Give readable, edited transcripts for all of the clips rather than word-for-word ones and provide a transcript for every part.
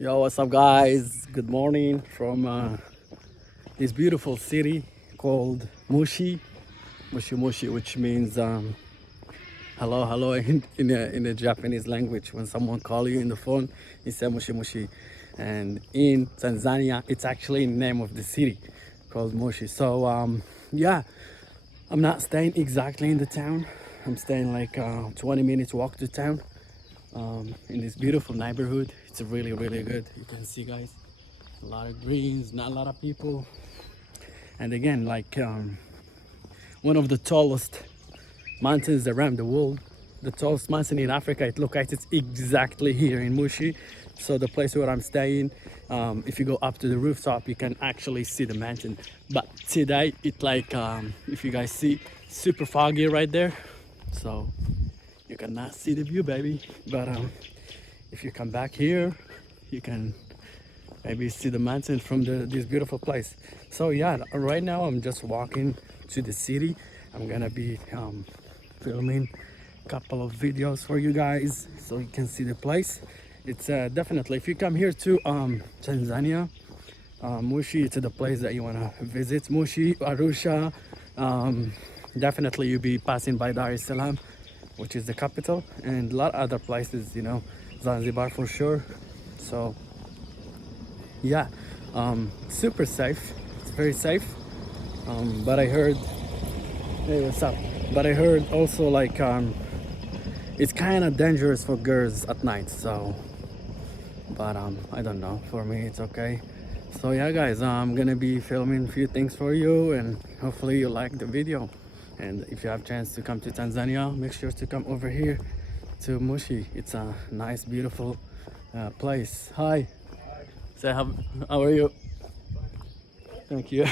Yo, what's up, guys? Good morning from this beautiful city called Moshi, which means hello, hello in the Japanese language. When someone call you in the phone, he say Moshi, and in Tanzania, it's actually the name of the city called Moshi. So yeah, I'm not staying exactly in the town. I'm staying like 20 minutes walk to town. In this beautiful neighborhood. It's really good. You can see, guys, a lot of greens, not a lot of people, and again, like one of the tallest mountains around the world, the tallest mountain in Africa. It located exactly here in Mushi. So the place where I'm staying, if you go up to the rooftop, you can actually see the mountain. But today, it like if you guys see, super foggy right there, so you cannot see the view, baby. But if you come back here, you can maybe see the mountain from this beautiful place. So yeah, right now I'm just walking to the city. I'm gonna be filming a couple of videos for you guys so you can see the place. It's definitely, if you come here to Tanzania, Mushi, it's the place that you wanna visit. Mushi, Arusha, definitely you'll be passing by Dar es Salaam, which is the capital, and a lot of other places, you know, Zanzibar for sure. So yeah, super safe. It's very safe. But I heard, hey, what's up? But I heard also like it's kind of dangerous for girls at night. So, but I don't know. For me, it's okay. So yeah, guys, I'm gonna be filming a few things for you, and hopefully you like the video. And if you have a chance to come to Tanzania, make sure to come over here to Mushi. It's a nice, beautiful place. Hi. Say how are you? Thank you.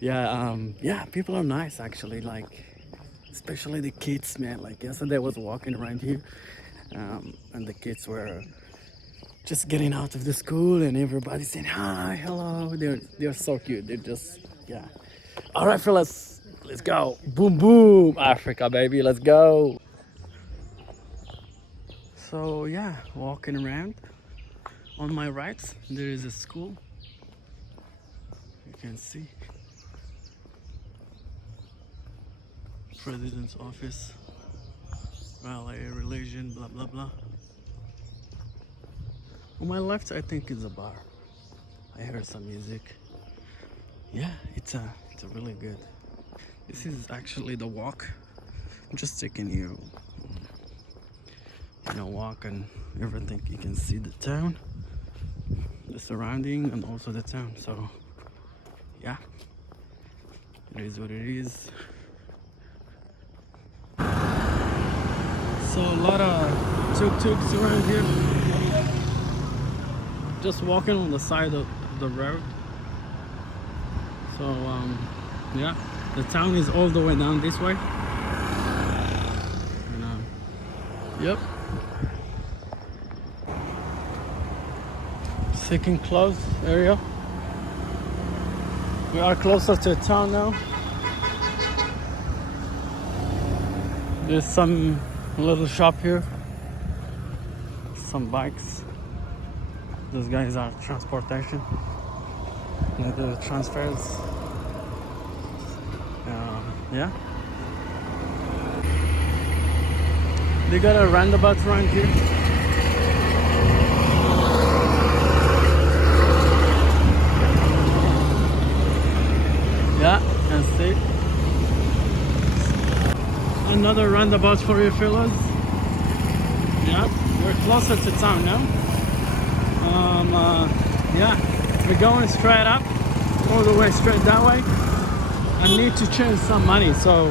Yeah, people are nice actually. Like, especially the kids, man. Like yesterday, I was walking around here, and the kids were just getting out of the school, and everybody saying hi, hello. They're so cute. They're just, yeah. All right, fellas, let's go. Boom, boom, Africa, baby. Let's go. So yeah, walking around. On my right, there is a school. You can see. President's office. Ballet, religion, blah blah blah. On my left, I think is a bar. I heard some music. Yeah, it's a really good. This is actually the walk. I'm just taking you, walk and everything. You can see the town, the surrounding, and also the town. So yeah, it is what it is. So a lot of tuk-tuks around here, just walking on the side of the road. So yeah, the town is all the way down this way. And, yep. Second close area. We are closer to town now. There's some little shop here. Some bikes. Those guys are transportation. The transfers. Yeah. They got a roundabout around here. Yeah, can see. Another roundabout for you fellas. Yeah, we're closer to town now. Yeah, we're going straight up, all the way straight that way. I need to change some money, so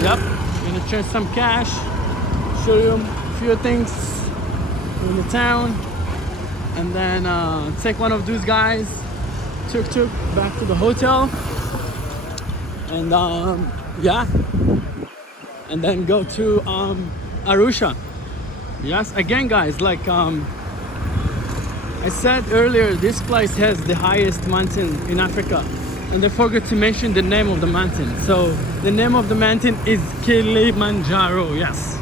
yep, gonna change some cash, show you a few things in the town, and then take one of those guys tuk-tuk back to the hotel, and yeah, and then go to Arusha. Yes, again, guys, like I said earlier, this place has the highest mountain in Africa, and I forgot to mention the name of the mountain. So the name of the mountain is Kilimanjaro. Yes,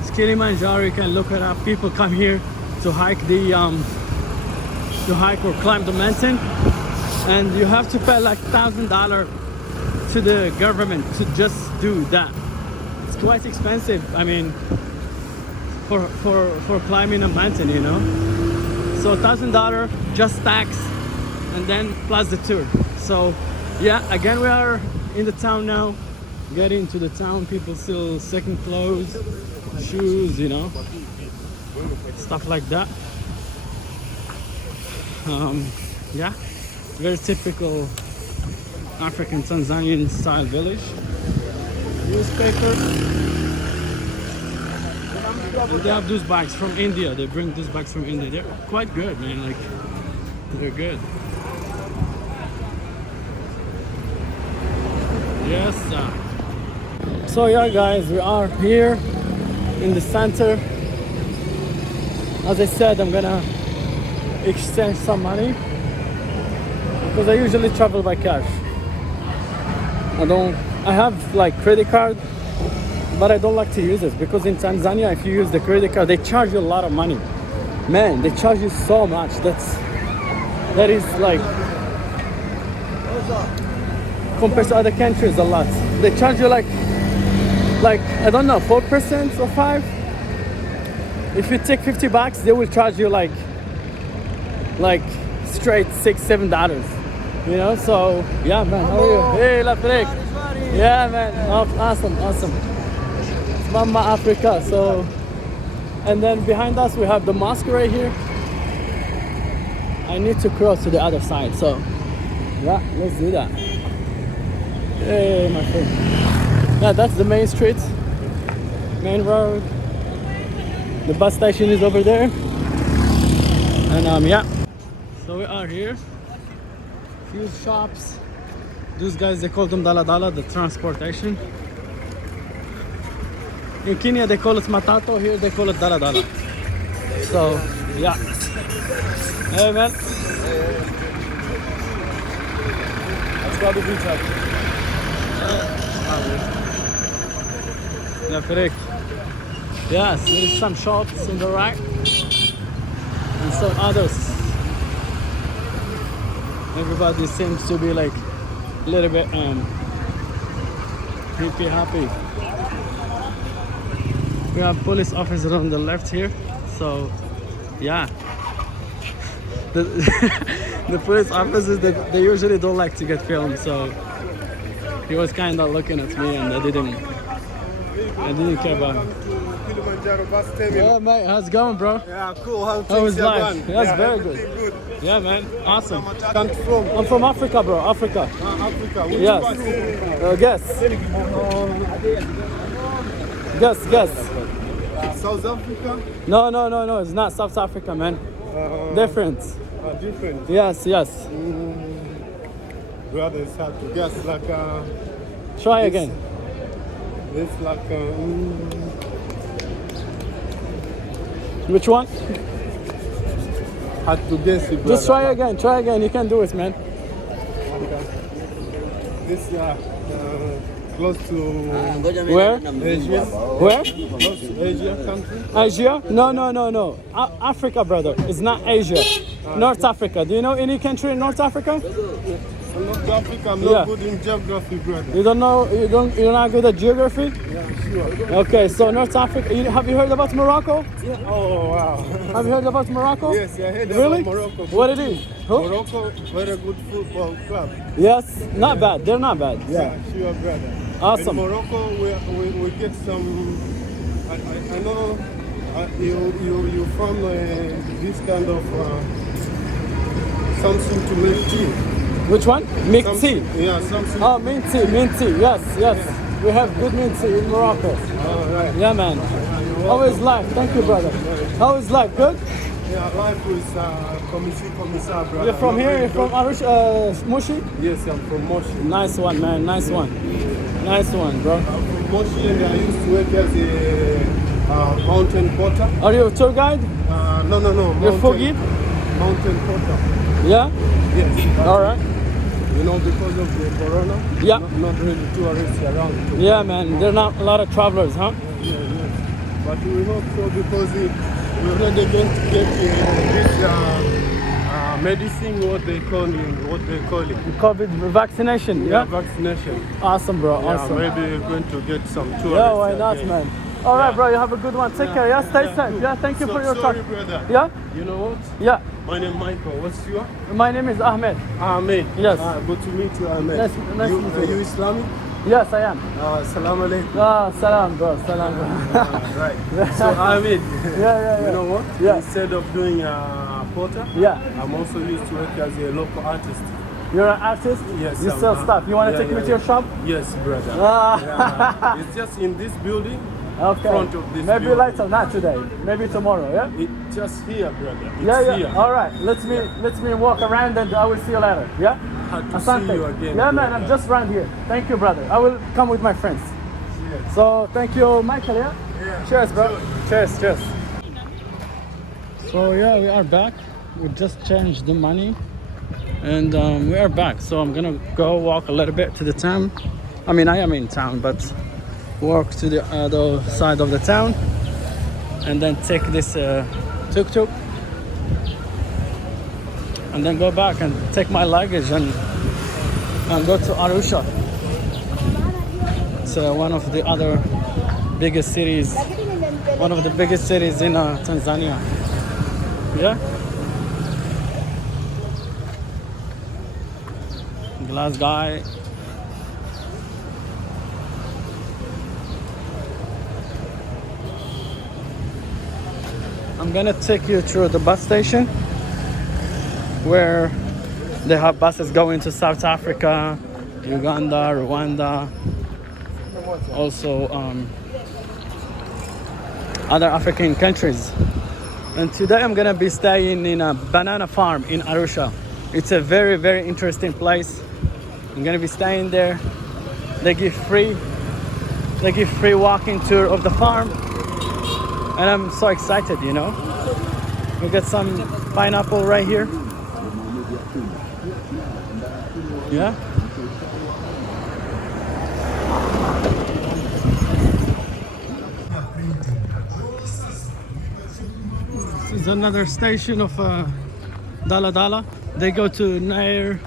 it's Kilimanjaro. You can look it up. People come here to hike or climb the mountain, and you have to pay like $1,000 to the government to just do that. It's quite expensive. I mean, for climbing a mountain, you know. So $1,000 just tax, and then plus the tour. So yeah, again we are in the town now. Getting to the town, people still second clothes, shoes, you know, stuff like that. Yeah, very typical African Tanzanian style village. Newspaper. And they have those bags from India. They bring those bags from India. They're quite good, man. Like, they're good. Yes, sir. So yeah, guys, we are here in the center. As I said, I'm gonna exchange some money because I usually travel by cash. I have like credit card, but I don't like to use it because in Tanzania, if you use the credit card, they charge you a lot of money. Man, they charge you so much. That is like, compared to other countries, a lot. They charge you like I don't know, 4% or 5%. If you take $50, they will charge you like straight $6-7. You know, so yeah, man. How are you? Hey, La Frick. Yeah, man. Oh, awesome. It's Mama Africa. So, and then behind us we have the mosque right here. I need to cross to the other side. So, yeah, let's do that. Hey, my friend. Yeah, that's the main street, main road. The bus station is over there. And yeah. So we are here. Few shops. Those guys, they call them dala, the transportation. In Kenya they call it matato, here they call it dala. So yeah. Hey man. Let's go to the beach. Yeah, correct. Yes, there is some shops in the right and some others. Everybody seems to be like a little bit happy. We have police officers on the left here, so yeah. The police officers, they usually don't like to get filmed, so he was kind of looking at me and I didn't care about him. Kilimanjaro bus terminal. Yeah, mate, how's it going, bro? Yeah, cool. How was life? going? That's Yeah, very everything good. Yeah, man, awesome. Country from? I'm from Africa, bro. Africa. Africa. Which Yes. part? Guess. South Africa? No. It's not South Africa, man. Different. Different. Yes. Rather, it's hard to guess. Like Try again. It's like Which one? hard to guess it. Just try again. You can do it, man. This close to Where? Asia. Where? Close to Asia country. Asia? No. Africa, brother. It's not Asia. North Africa. Do you know any country in North Africa? North Africa. I'm Yeah. not good in geography, brother. You don't know? You're not good at geography? Yeah, sure. Okay, so North Africa. Have you heard about Morocco? Yeah. Oh wow. Have you heard about Morocco? Yes, I heard Really? about Morocco. What it is? Who? Morocco, very good football club. Yes, not bad. They're not bad. Yeah, sure, brother. Awesome. In Morocco, we get some. I know you found this kind of something to make tea. Which one? Mint tea. Something- Yeah, something. Oh, mint tea. Yes. We have good mint tea in Morocco. All right. Yeah, man. How is life? Thank you, brother. How is life? Good? Yeah, life with Commissar, brother. You're from Not here? very You're from good. Moshi? Yes, I'm from Moshi. Nice one, man. Nice one, bro. I'm from Moshi, and I used to work as a mountain porter. Are you a tour guide? No. You're Fogi? Mountain porter. Yeah? Yes. All right. You know, because of the corona, Yeah. not really tourists around. Yeah, man. There are not a lot of travelers, huh? Yeah. But we hope so because we're already going to get this medicine, what they call it. COVID vaccination, yeah? Vaccination. Awesome, bro, Yeah, awesome. maybe we're going to get some tourists. Yeah, why not, again. man? All right, bro, you have a good one. Take care, yeah? Stay safe. Good. Yeah, thank you for your Sorry, time. brother. Yeah? You know what? Yeah. My name is Michael. What's your? My name is Ahmed. Ahmed. Yes. Good to meet you, Ahmed. Nice to meet you. Are you Islamic? Yes, I am. Salam alaikum. Salam, bro. Salam, bro. Right. So, Ahmed, Yeah. you know what? Yeah. Instead of doing porter, Yeah. I'm also used to work as a local artist. You're an artist? Yes. You sell stuff. You want to take me to your shop? Yes, brother. Ah. It's just in this building. Okay. Front of this Maybe building. later, not today. Maybe tomorrow, yeah? It's just here, brother. It's Yeah. here. All right. Let me walk around and I will see you later. Yeah? Had to Asante. see you again. Yeah, man. brother. I'm just around here. Thank you, brother. I will come with my friends. Yes. So thank you, Michael. Yeah. Yeah. Cheers, bro. Cheers. So yeah, we are back. We just changed the money, and we are back. So I'm gonna go walk a little bit to the town. I mean, I am in town, but walk to the other side of the town, and then take this tuk-tuk, and then go back and take my luggage and go to Arusha. It's one of the other biggest cities, one of the biggest cities in Tanzania. Yeah. Glass guy. I'm gonna take you through the bus station where they have buses going to South Africa, Uganda, Rwanda, also other African countries. And today I'm gonna be staying in a banana farm in Arusha. It's a very, very interesting place. I'm gonna be staying there. They give free walking tour of the farm. And I'm so excited, you know. We got some pineapple right here. Yeah. This is another station of Dala Dala. They go to near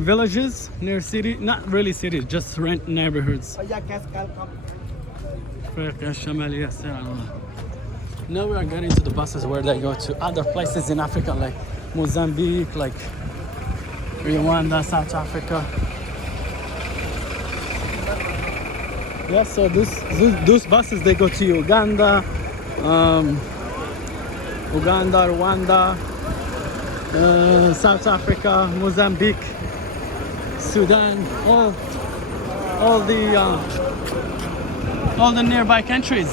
villages, near city, not really cities, just rent neighborhoods. Now we are getting to the buses where they go to other places in Africa, like Mozambique, like Rwanda, South Africa. Yeah, so those buses, they go to Uganda, Rwanda, South Africa, Mozambique, Sudan, all the nearby countries,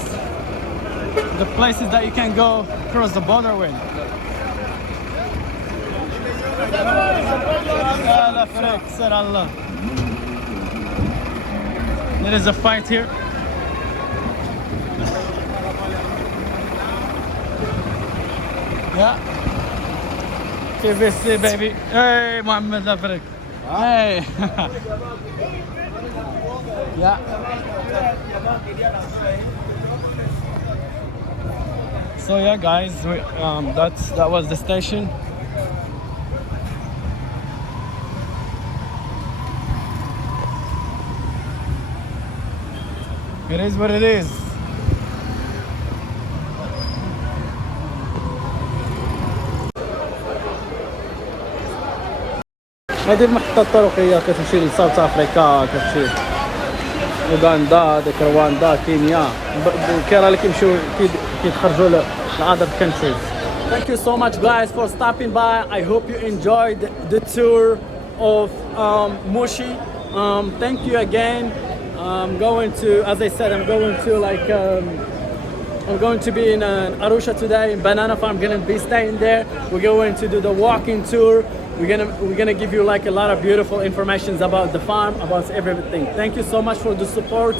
the places that you can go across the border with. There is a fight here. Yeah. KBC baby. Hey, Mohammed Lafrik. Hey. Yeah. So yeah, guys, that was the station. It is what it is. هذه المحطة الطرقية كتمشي لساوث أفريقيا، كتمشي أوغندا، ديك رواندا، كينيا، كاين اللي كيمشيو كيتخرجوا لأذر countries. Thank you so much, guys, for stopping by. I hope you enjoyed the tour of Moshi. Thank you again. I'm going to, as I said, I'm going to be in Arusha today, in Banana Farm. I'm gonna be staying there. We're going to do the walking tour. We're gonna give you like a lot of beautiful information about the farm, about everything. Thank you so much for the support.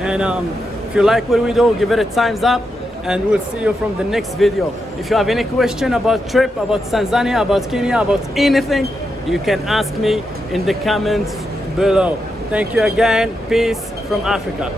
And if you like what we do, give it a thumbs up. And we'll see you from the next video. If you have any question about trip, about Tanzania, about Kenya, about anything, you can ask me in the comments below. Thank you again. Peace from Africa.